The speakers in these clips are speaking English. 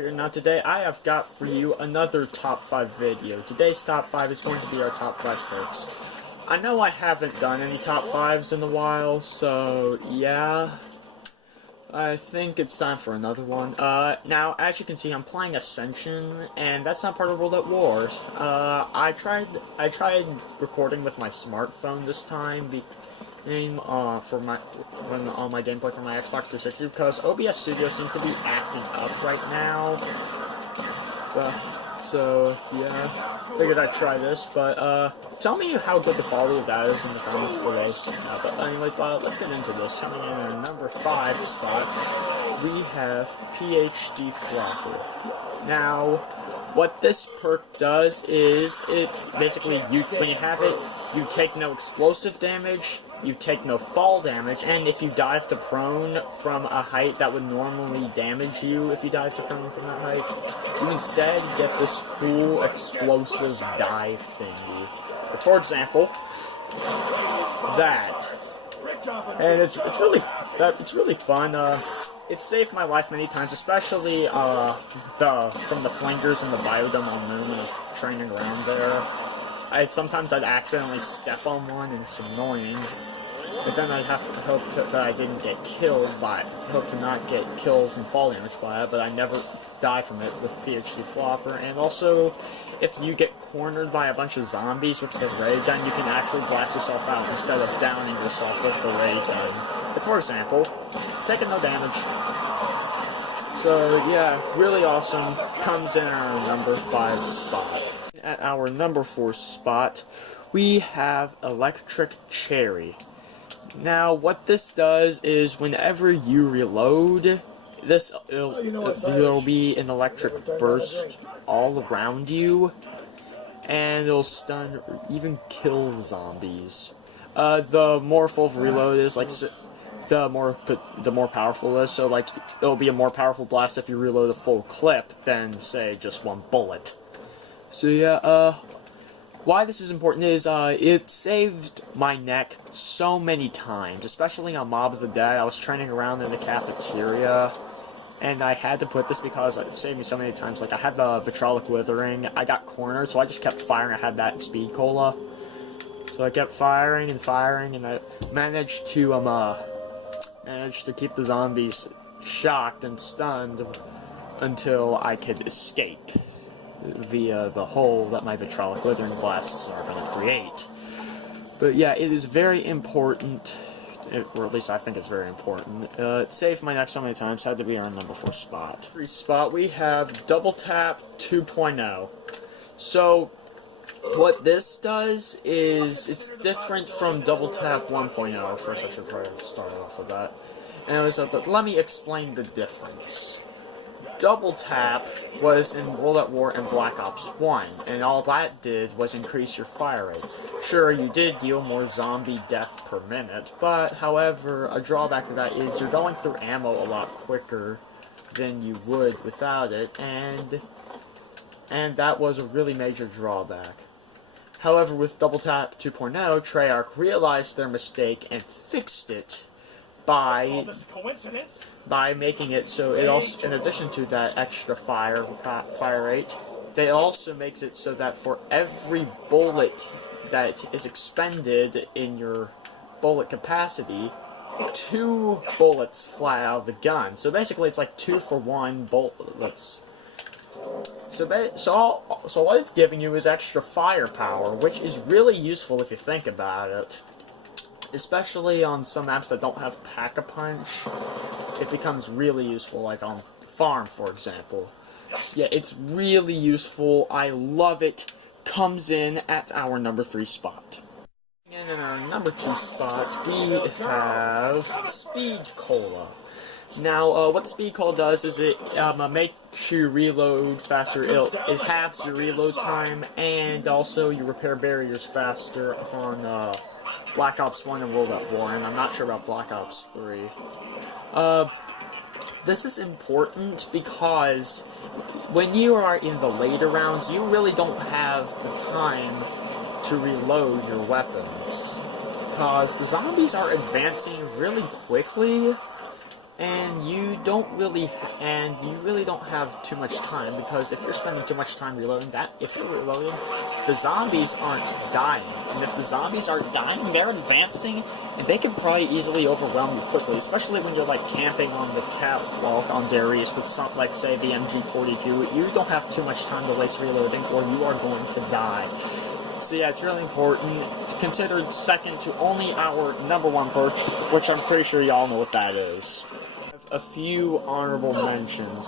here. Now today I have got for you another top 5 video. Today's top 5 is going to be our top 5 perks. I know I haven't done any top 5s in a while, so yeah. I think it's time for another one. Now, as you can see, I'm playing Ascension, and that's not part of World at War. I tried recording with my smartphone this time, on my gameplay for my Xbox 360 because OBS Studio seems to be acting up right now. So yeah, figured I'd try this. But tell me how good the quality of that is in the comments below. But anyways, let's get into this. Coming in at number 5 spot, we have PhD Flopper. Now, what this perk does is it basically when you have it, you take no explosive damage. You take no fall damage, and if you dive to prone from a height that would normally damage you if you dive to prone from that height, you instead get this cool explosive dive thingy. For example, that. And it's really fun. It saved my life many times, especially from the flingers and the biodome on Moon of training around there. Sometimes I'd accidentally step on one, and it's annoying. But then I'd have to hope that I didn't get killed hope to not get killed from fall damage by it, but I never die from it with PhD Flopper. And also, if you get cornered by a bunch of zombies with the ray gun, you can actually blast yourself out instead of downing yourself with the ray gun. But for example, taking no damage. So yeah, really awesome. Comes in our number 5 spot. At our number 4 spot, we have Electric Cherry. Now, what this does is whenever you reload, there'll be an electric burst all around you, and it'll stun or even kill zombies. The more full reload is, the more powerful it is. So, it'll be a more powerful blast if you reload a full clip than, say, just one bullet. So yeah, why this is important is, it saved my neck so many times, especially on Mob of the Dead. I was training around in the cafeteria, and I had to put this because it saved me so many times. I had the Vitrolic Withering, I got cornered, so I just kept firing. I had that in Speed Cola. So I kept firing, and I managed to keep the zombies shocked and stunned until I could escape via the hole that my Vitrolic Withering blasts are going to create. But yeah, it is very important, or at least I think it's very important. It saved my neck so many times, had to be our number 4 spot. 3 spot, we have Double Tap 2.0. So, what this does is, it's different from Double Tap 1.0. First, I should probably start off with that. But let me explain the difference. Double Tap was in World at War and Black Ops 1, and all that did was increase your fire rate. Sure, you did deal more zombie death per minute, but however, a drawback to that is you're going through ammo a lot quicker than you would without it, and that was a really major drawback. However, with Double Tap 2.0, Treyarch realized their mistake and fixed it by making it so it also, in addition to that extra fire rate, they also makes it so that for every bullet that is expended in your bullet capacity, 2 bullets fly out of the gun. So basically, it's like 2 for 1 bullets. So what it's giving you is extra firepower, which is really useful if you think about it. Especially on some maps that don't have Pack-a-Punch, it becomes really useful, like on Farm, for example. So yeah, it's really useful. I love it. Comes in at our number 3 spot. And in our number 2 spot, we have Speed Cola. Now, what Speed Cola does is it makes you reload faster. It halves your reload time, and also you repair barriers faster on Black Ops 1 and World at War, and I'm not sure about Black Ops 3. This is important because when you are in the later rounds, you really don't have the time to reload your weapons. Because the zombies are advancing really quickly, and you really don't have too much time, because if you're spending too much time reloading, if you're reloading, the zombies aren't dying, and if the zombies aren't dying, they're advancing, and they can probably easily overwhelm you quickly, especially when you're like camping on the catwalk on Darius with something like, say, the MG42. You don't have too much time to waste reloading, or you are going to die. So yeah, it's really important. Considered second to only our #1 perk, which I'm pretty sure y'all know what that is. A few honorable mentions.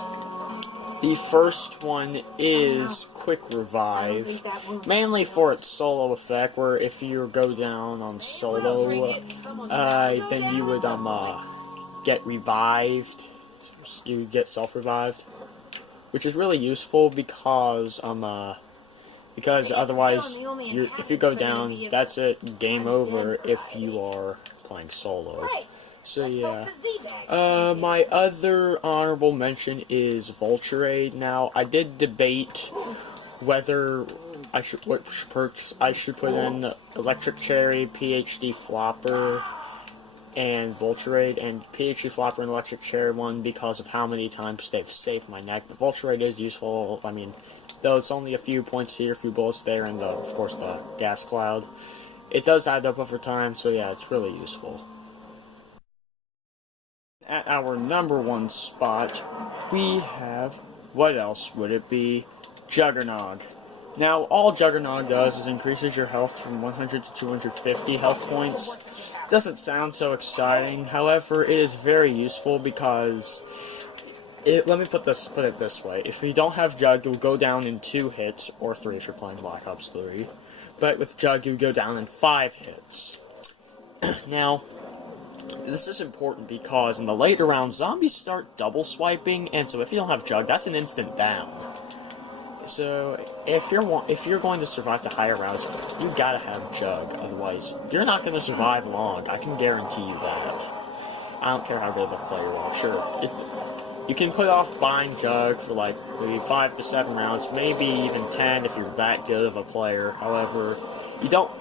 The first one is Quick Revive, mainly for its solo effect, where if you go down on solo, then you would get revived. You get self-revived, which is really useful because otherwise, if you go down, that's it, game over if you are playing solo. So yeah, my other honorable mention is Vulture. Now, I did debate whether which perks I should put in: Electric Cherry, PhD Flopper, and Vulture. And PhD Flopper and Electric Cherry won because of how many times they've saved my neck. But Vulture is useful. I mean, though it's only a few points here, a few bullets there, and of course the gas cloud, it does add up over time. So yeah, it's really useful. At our #1 spot, we have, what else would it be? Juggernog. Now, all Juggernog does is increases your health from 100 to 250 health points. Doesn't sound so exciting, however, it is very useful because, let me put it this way, if you don't have Jug, you'll go down in 2 hits, or 3 if you're playing Black Ops 3, but with Jug, you go down in 5 hits. Now, this is important because in the later rounds, zombies start double swiping, and so if you don't have Jug, that's an instant down. So if you're going to survive the higher rounds, you gotta have Jug. Otherwise, you're not going to survive long. I can guarantee you that. I don't care how good of a player you are. Sure, you can put off buying Jug for like maybe 5 to 7 rounds, maybe even 10 if you're that good of a player. However, you don't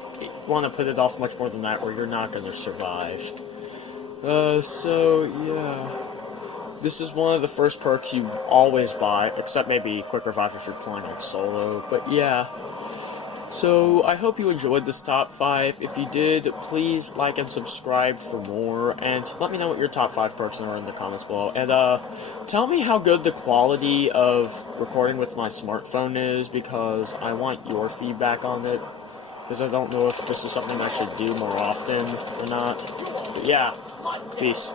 want to put it off much more than that, or you're not going to survive. So, yeah. This is one of the first perks you always buy, except maybe Quick Revive if you're playing on solo, but yeah. So, I hope you enjoyed this top 5. If you did, please like and subscribe for more, and let me know what your top 5 perks are in the comments below. And, tell me how good the quality of recording with my smartphone is, because I want your feedback on it, because I don't know if this is something I should do more often or not. But yeah. Peace.